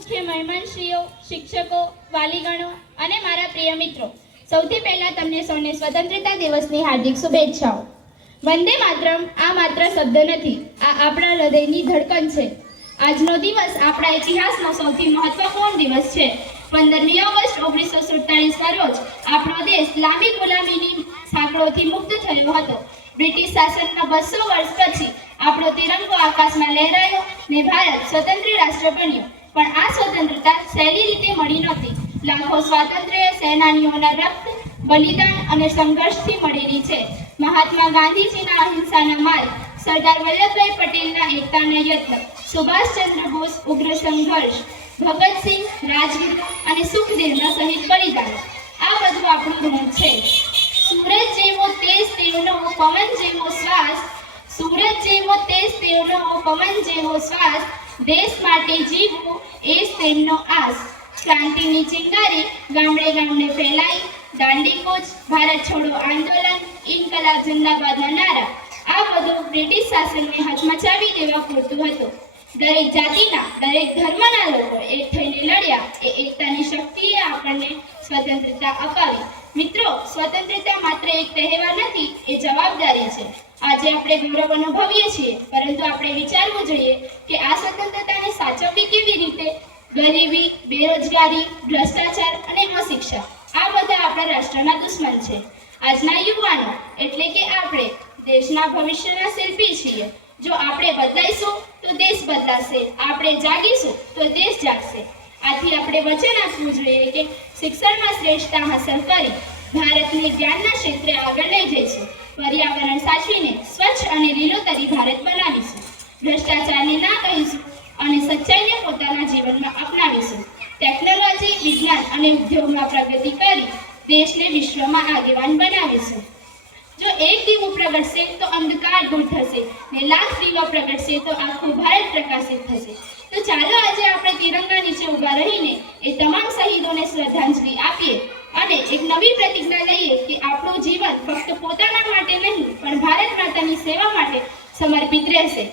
મુખ્ય મહેમાનશ્રીઓ, શિક્ષકો, વાલીગણો અને મારા પ્રિય મિત્રો, સૌથી પહેલા તમને સૌને સ્વતંત્રતા દિવસની હાર્દિક શુભેચ્છાઓ. વંદે માતરમ આ માત્ર શબ્દ નથી, આ આપણા હૃદયની ધડકન છે. આજનો દિવસ આપણા ઇતિહાસનો સૌથી મહત્વપૂર્ણ દિવસ છે. 15મી ઓગસ્ટ 1947ના રોજ આપણો દેશ લાંબી ગુલામીની સાંકળોથી મુક્ત થયો હતો. બ્રિટિશ શાસનના 200 વર્ષ પછી આપણો તિરંગો આકાશમાં લહેરાયો ને ભારત સ્વતંત્ર રાષ્ટ્ર બન્યો. પણ આ સ્વતંત્રતા સહેલી રીતે મળી નહોતી. લાખો સ્વાતંત્ર્ય સેનાનીઓના રક્ત, બલિદાન અને સંઘર્ષથી મળેલી છે. મહાત્મા ગાંધીજીના અહિંસાના માર્ગ, સરદાર વલ્લભભાઈ પટેલના એકતાના યત્ન, સુભાષચંદ્ર બોઝ ઉગ્ર સંઘર્ષ, ભગતસિંહ, રાજગુરુ અને સુખદેવના શહીદ બલિદાન, આ બધું આપણું ઋણ છે. સૂરજ જેવો તેજ તેવનો પવન જેવો શ્વાસ, સૂરજ જેવો તેજ તેવનો પવન જેવો શ્વાસ, દેશ માટે જીવવું એ જ તેમનો આસ. ક્રાંતિની ચિંગારી ગામડે ગામડે ફેલાઈ, દાંડી કૂચ, ભારત છોડો આંદોલન, ઇન્કલાબ જિંદાબાદના નારા, આ બધું બ્રિટિશ શાસનને હચમચાવી દેવા પૂરતું હતું. દરેક જાતિના, દરેક ધર્મના લોકો એક થઈને લડ્યા. એ એકતાની શક્તિએ આપણને સ્વતંત્રતા અપાવી. મિત્રો, સ્વતંત્રતા માત્ર એક તહેવાર નથી, એ જવાબદારી છે. આજે આપણે ગૌરવ અનુભવીએ છીએ, પરંતુ આપણે વિચારવું જોઈએ કે આ સ્વતંત્રતાને સાચવવી કેવી રીતે. ગરીબી, બેરોજગારી, ભ્રષ્ટાચાર અને અશિક્ષા, આ બધા આપણા રાષ્ટ્રના દુશ્મન છે. આજના યુવાનો એટલે કે આપણે દેશના ભવિષ્યના શિલ્પી છીએ. જો આપણે બદલાઈશું તો દેશ બદલાશે, આપણે જાગીશું તો દેશ જાગશે. આથી આપણે વચન આપવું જોઈએ કે શિક્ષણમાં શ્રેષ્ઠતા હાંસલ કરી ભારતને જ્ઞાનના ક્ષેત્રે આગળ લઈ જઈશું. પર્યાવરણ સાચવીને સ્વચ્છ અને લીલોતરી ભારત બનાવીશું. ભ્રષ્ટાચારને ના કહીશું અને સચ્ચાઈને પોતાના જીવનમાં અપનાવીશું. ટેકનોલોજી, વિજ્ઞાન અને ઉદ્યોગમાં પ્રગતિ કરી દેશને વિશ્વમાં આગેવાન બનાવીશું. જો એક દીવો પ્રગટશે તો અંધકાર દૂર થશે ને લાખ દીવા પ્રગટશે તો આખું ભારત પ્રકાશિત થશે. તો ચાલો આજે આપણે તિરંગા નીચે ઊભા રહીને એ તમામ શહીદોને શ્રદ્ધાંજલિ આપીએ અને એક નવી પ્રતિજ્ઞા લઈએ કે આપણું જીવન ફક્ત પોતાના માટે નહીં પણ ભારત માતાની સેવા માટે સમર્પિત રહેશે.